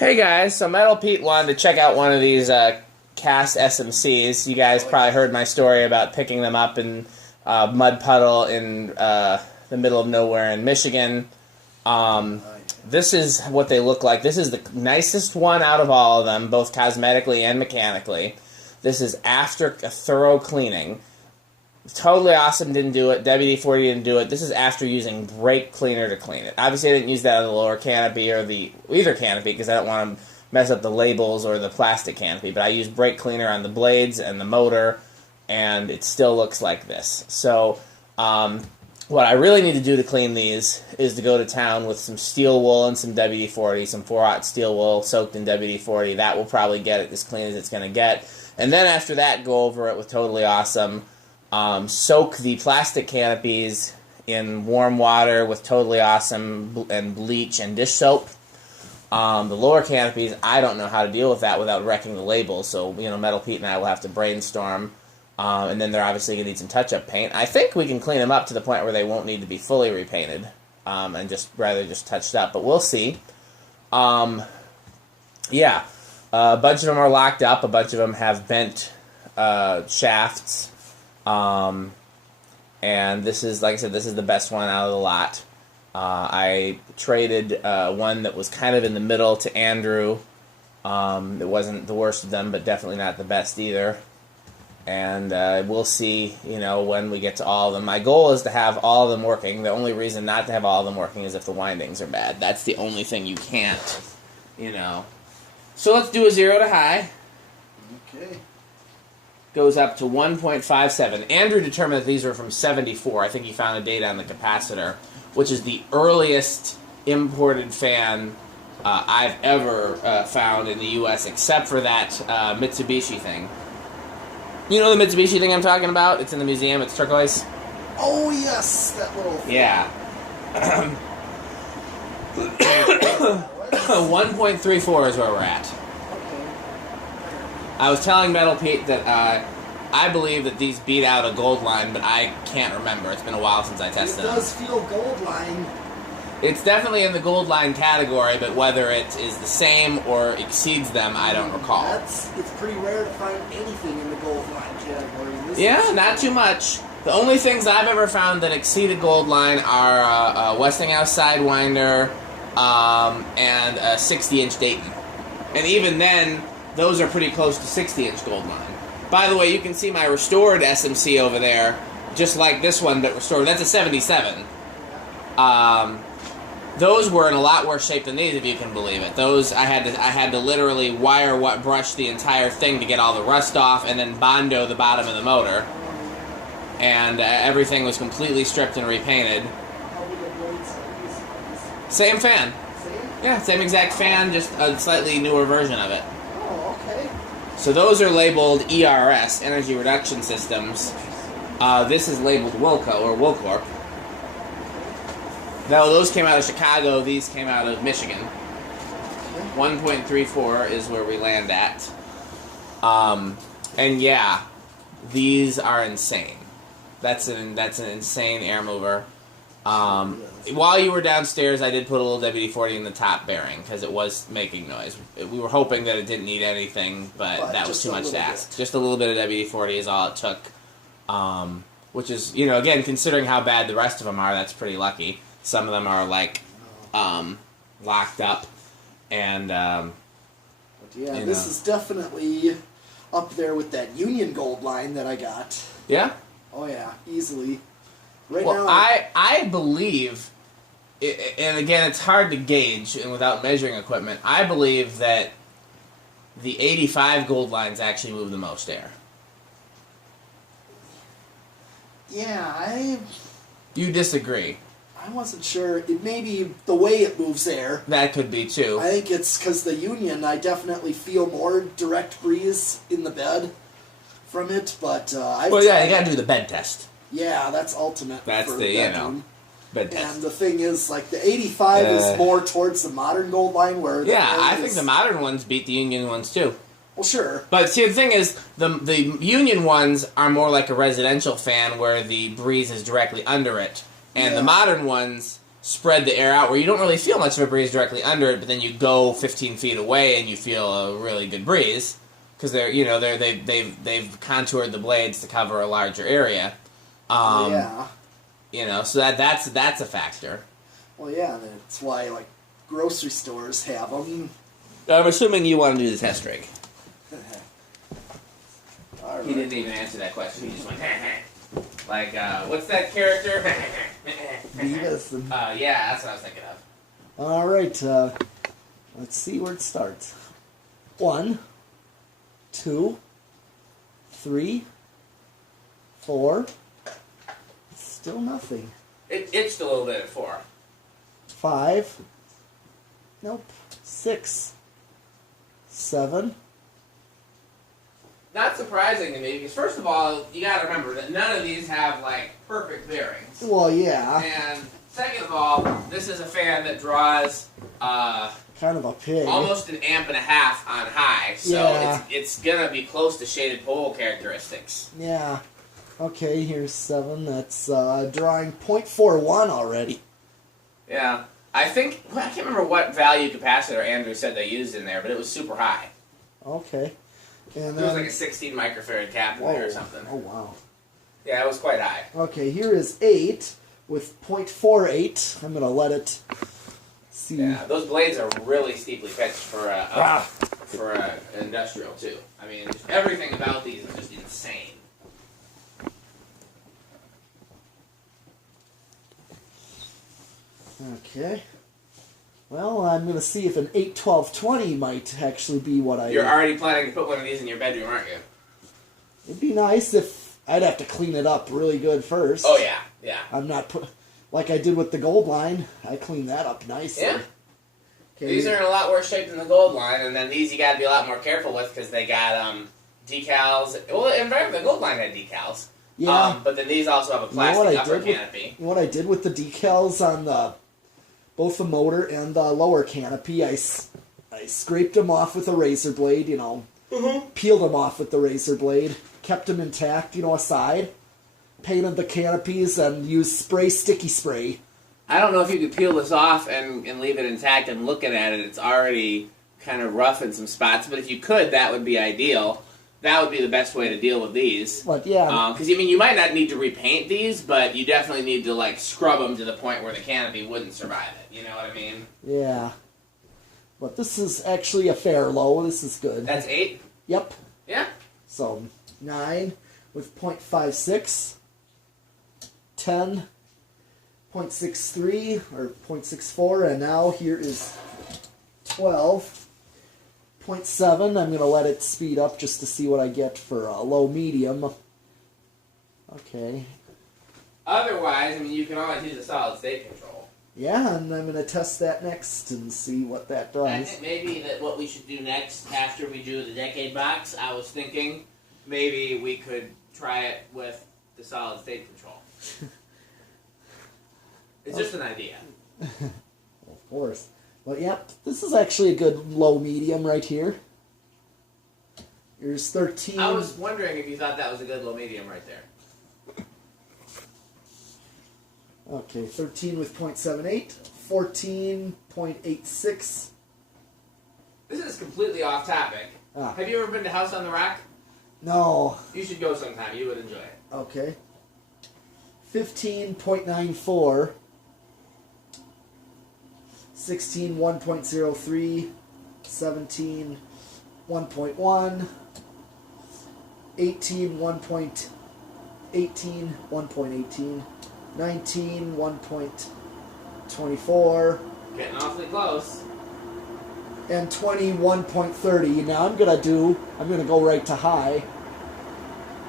Hey guys, so Metal Pete wanted to check out one of these cast SMCs. You guys probably heard my story about picking them up in mud puddle in the middle of nowhere in Michigan. This is what they look like. This is the nicest one out of all of them, both cosmetically and mechanically. This is after a thorough cleaning. Totally Awesome didn't do it. WD-40 didn't do it. This is after using brake cleaner to clean it. Obviously, I didn't use that on the lower canopy or either canopy because I don't want to mess up the labels or the plastic canopy. But I used brake cleaner on the blades and the motor, and it still looks like this. So, what I really need to do to clean these is to go to town with some steel wool and some WD-40, some 4/0 steel wool soaked in WD-40. That will probably get it as clean as it's going to get. And then after that, go over it with Totally Awesome. Soak the plastic canopies in warm water with Totally Awesome and bleach and dish soap. The lower canopies, I don't know how to deal with that without wrecking the labels, so Metal Pete and I will have to brainstorm. And then they're obviously going to need some touch-up paint. I think we can clean them up to the point where they won't need to be fully repainted, and just touched up, but we'll see. Yeah, a bunch of them are locked up. A bunch of them have bent shafts. And this is, like I said, this is the best one out of the lot. I traded one that was kind of in the middle to Andrew. It wasn't the worst of them, but definitely not the best either. And we'll see, when we get to all of them. My goal is to have all of them working. The only reason not to have all of them working is if the windings are bad. That's the only thing you can't, So let's do a 0 to high. Okay. Goes up to 1.57. Andrew determined that these were from 74. I think he found a date on the capacitor, which is the earliest imported fan I've ever found in the U.S., except for that Mitsubishi thing. You know the Mitsubishi thing I'm talking about? It's in the museum. It's turquoise. Oh, yes, that little thing. Yeah. 1.34 is where we're at. I was telling Metal Pete that I believe that these beat out a gold line, but I can't remember. It's been a while since I tested them. It does feel gold line. It's definitely in the gold line category, but whether it is the same or exceeds them, I don't recall. It's pretty rare to find anything in the gold line category. Yeah, not too much. The only things I've ever found that exceeded gold line are Westinghouse Sidewinder and a 60-inch Dayton. And even then, those are pretty close to 60-inch gold line. By the way, you can see my restored SMC over there, just like this one, but restored. That's a 77. Those were in a lot worse shape than these, if you can believe it. Those I had to literally brush the entire thing to get all the rust off, and then Bondo the bottom of the motor, and everything was completely stripped and repainted. Same fan. Yeah, same exact fan, just a slightly newer version of it. So those are labeled ERS, Energy Reduction Systems. This is labeled Wilcorp. Now, those came out of Chicago, these came out of Michigan. 1.34 is where we land at. And yeah, these are insane. That's an insane air mover. While you were downstairs, I did put a little WD-40 in the top bearing because it was making noise. We were hoping that it didn't need anything, but that was too much to ask. Just a little bit of WD-40 is all it took. Which is, again, considering how bad the rest of them are, that's pretty lucky. Some of them are, locked up. And, this is definitely up there with that Union Gold line that I got. Yeah? Oh, yeah, easily. Right well, now, I believe, and again, it's hard to gauge and without measuring equipment, I believe that the 85 gold lines actually move the most air. Yeah, You disagree? I wasn't sure. It may be the way it moves air. That could be, too. I think it's because the Union, I definitely feel more direct breeze in the bed from it, but Well, yeah, you gotta do the bed test. Yeah, that's ultimate. That's for the, bedroom. Bed test. And the thing is, the 85 is more towards the modern gold line, where I think the modern ones beat the Union ones too. Well, sure. But see, the thing is, the Union ones are more like a residential fan where the breeze is directly under it, and the modern ones spread the air out where you don't really feel much of a breeze directly under it, but then you go 15 feet away and you feel a really good breeze because they've contoured the blades to cover a larger area. Yeah. So that's a factor. Well, yeah, that's why like grocery stores have them. I'm assuming you want to do the test rig. All right. He didn't even answer that question. He just went, like, what's that character? Beavis. Yeah, that's what I was thinking of. All right, let's see where it starts. 1, 2, 3, 4. Still nothing. It's a little bit at 4. 5. Nope. 6. 7. Not surprising to me, because first of all, you gotta remember that none of these have, like, perfect bearings. Well, yeah. And second of all, this is a fan that draws, kind of a pig. almost 1.5 amps on high, so Yeah. it's gonna be close to shaded pole characteristics. Yeah. Okay, here's 7. That's drawing 0.41 already. Yeah. I can't remember what value capacitor Andrew said they used in there, but it was super high. Okay. And It was like a 16 microfarad cap in there or something. Oh, wow. Yeah, it was quite high. Okay, here is 8 with 0.48. I'm going to let it see. Yeah, those blades are really steeply pitched for an industrial too. I mean, just everything about these is just insane. Okay. Well, I'm going to see if an 8-12-20 might actually be what I... You're already planning to put one of these in your bedroom, aren't you? It'd be nice if... I'd have to clean it up really good first. Oh, yeah, yeah. I'm not... Like I did with the gold line, I cleaned that up nicely. Yeah. Okay. These are in a lot worse shape than the gold line, and then these you got to be a lot more careful with because they got decals. Well, in fact, the gold line had decals. Yeah. But then these also have a plastic upper canopy. You know what I did with the decals on both the motor and the lower canopy? I scraped them off with a razor blade, peeled them off with the razor blade, kept them intact, aside, painted the canopies, and used sticky spray. I don't know if you could peel this off and leave it intact and looking at it. It's already kind of rough in some spots, but if you could, that would be ideal. That would be the best way to deal with these. But yeah. Because, you might not need to repaint these, but you definitely need to, scrub them to the point where the canopy wouldn't survive it. You know what I mean? Yeah. But this is actually a fair low. This is good. That's 8? Yep. Yeah. So, 9 with 0.56. 10, 0.63 or 0.64, and now here is 12. 0.7, I'm going to let it speed up just to see what I get for a low medium. Okay. Otherwise, you can always use a solid state control. Yeah, and I'm going to test that next and see what that does. I think maybe that what we should do next, after we do the decade box, I was thinking maybe we could try it with the solid state control. It's just an idea. Of course. But yeah, this is actually a good low medium right here. Here's 13. I was wondering if you thought that was a good low medium right there. Okay, 13 with 0.78, 14.86. This is completely off topic. Ah. Have you ever been to House on the Rock? No. You should go sometime. You would enjoy it. Okay. 15.94. 16, 1.03. 17, 1.1. 18, 1.18. 1.18. 19, 1.24. Getting awfully close. And 21.30. Now I'm going to go right to high.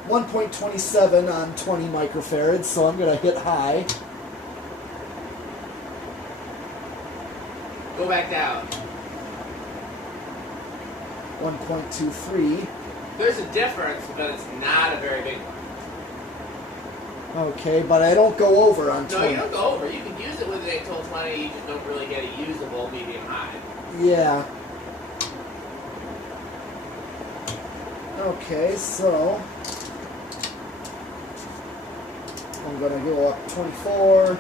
1.27 on 20 microfarads, so I'm going to hit high. Go back down. 1.23. There's a difference, but it's not a very big one. Okay, but I don't go over on 20. No, you don't go over. You can use it with an 8-20, you just don't really get a usable medium-high. Yeah. Okay, so I'm going to go up 24.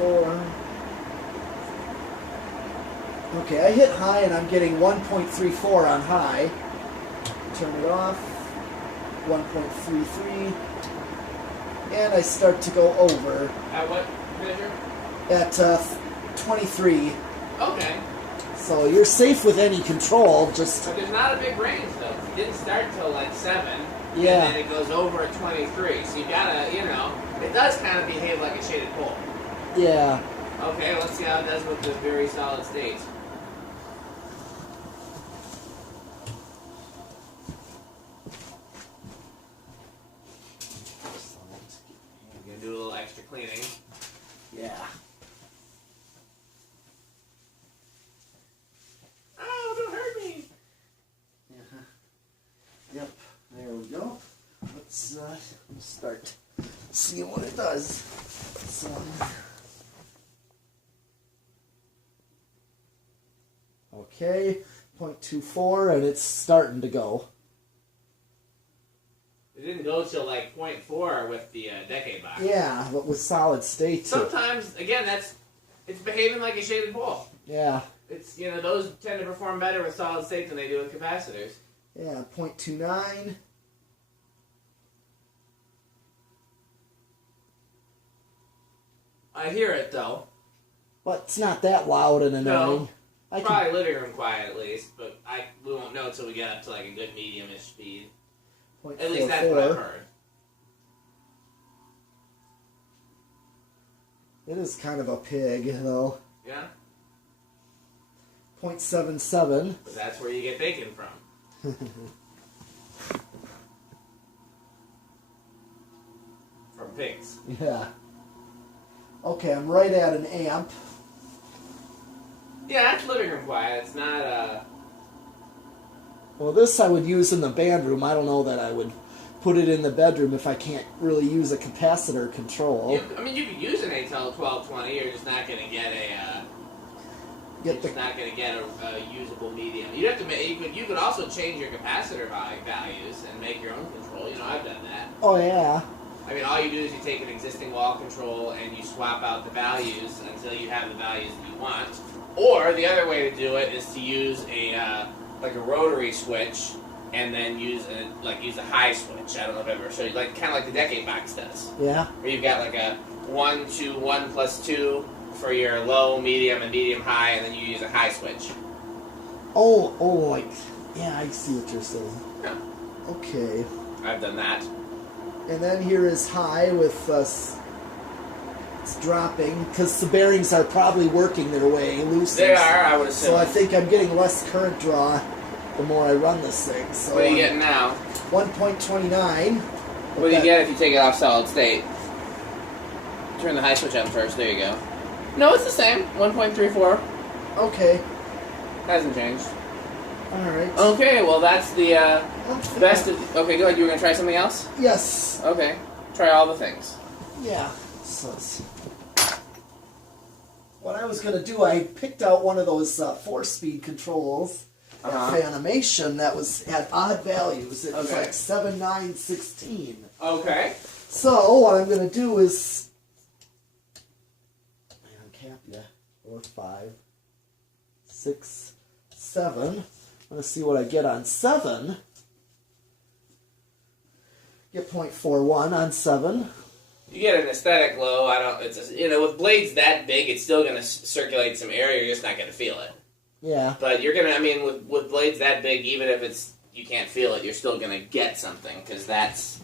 1.34. Okay, I hit high and I'm getting 1.34 on high. Turn it off. 1.33. And I start to go over. At what measure? At 23. Okay. So you're safe with any control, just... But there's not a big range, though. It didn't start till like 7. Yeah. And then it goes over at 23. So you gotta, you know, it does kind of behave like a shaded pole. Yeah. Okay, let's see how it does with the very solid state. I'm gonna do a little extra cleaning. Yeah. Oh, don't hurt me! Yep, there we go. Let's start seeing what it does. So, okay, 0.24, and it's starting to go. It didn't go till like 0.4 with the decade box. Yeah, but with solid state. Sometimes, again, it's behaving like a shaded pole. Yeah. It's, you know, those tend to perform better with solid state than they do with capacitors. Yeah, 0.29. I hear it though. But it's not that loud and annoying. No, probably living room quiet at least, but we won't know until we get up to like a good medium-ish speed. 0.44. At least that's what I've heard. It is kind of a pig, though. Yeah? 0.77. But that's where you get bacon from. From pigs. Yeah. Okay, I'm right at an amp. Yeah, that's living room quiet. It's not, Well, this I would use in the band room. I don't know that I would put it in the bedroom if I can't really use a capacitor control. you could use an ATEL 1220. You're just not going to get a... not going to get a usable medium. You'd have to you could also change your capacitor values and make your own control. You know, I've done that. Oh, yeah. I mean, all you do is you take an existing wall control and you swap out the values until you have the values that you want. Or the other way to do it is to use a like a rotary switch and then use a high switch. I don't know if I've ever showed you, like kind of like the decade box does. Yeah. Where you've got like a 1, 2, 1 plus 2 for your low, medium, and medium high, and then you use a high switch. Oh, like, yeah, I see what you're saying. Yeah. Okay. I've done that. And then here is high with it's dropping because the bearings are probably working their way loose. They are, I would assume. So I think I'm getting less current draw the more I run this thing. So what are you getting now? 1.29. What do you get if you take it off solid state? Turn the high switch on first. There you go. No, it's the same. 1.34. Okay. Hasn't changed. Alright. Okay, well that's the best of... Okay, go ahead. You were going to try something else? Yes. Okay. Try all the things. Yeah. So what I was going to do, I picked out one of those 4-speed controls for animation that had odd values. It was like 7, 9, 16. Okay. So what I'm going to do is... Cap, yeah. 4, 5, 6, 7. I'm going to see what I get on 7. Get 0.41 on 7. You get an aesthetic low. With blades that big, it's still going to circulate some air. You're just not going to feel it. Yeah. But you're going to, with blades that big, even if you can't feel it, you're still going to get something, because that's,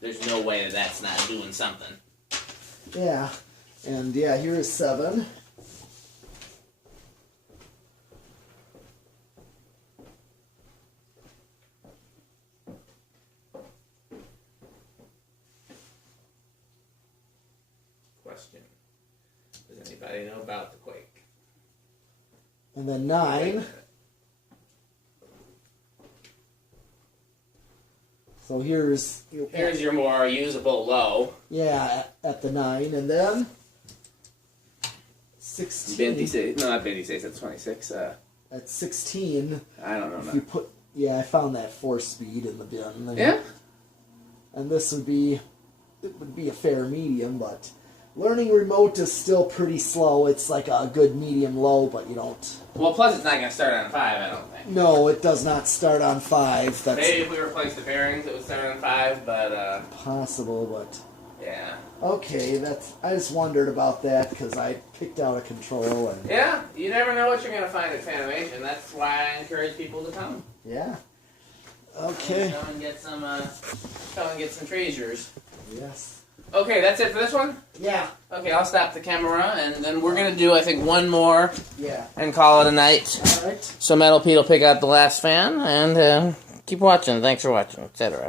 there's no way that's not doing something. Yeah. And yeah, here is 7. Question. Does anybody know about the quake? And then 9. So here's your more usable low. Yeah, at the 9, and then 16. 26. No, not 26. That's 26. At 16. I don't know. If you put, I found that 4-speed in the bin. Yeah. And this would be, a fair medium, but Learning remote is still pretty slow. It's like a good medium low, but you don't... Well, plus it's not going to start on 5, I don't think. No, it does not start on 5. That's Maybe if we replace the bearings, it would start on 5, but, possible, but... yeah. Okay, I just wondered about that, because I picked out a control, and... Yeah, you never know what you're going to find at Fanimation. That's why I encourage people to come. Yeah. Okay. Come and get some treasures. Yes. Okay, that's it for this one? Yeah. Okay, I'll stop the camera, and then we're going to do, I think, one more. Yeah. And call it a night. All right. So Metal Pete will pick out the last fan, and keep watching. Thanks for watching, etc.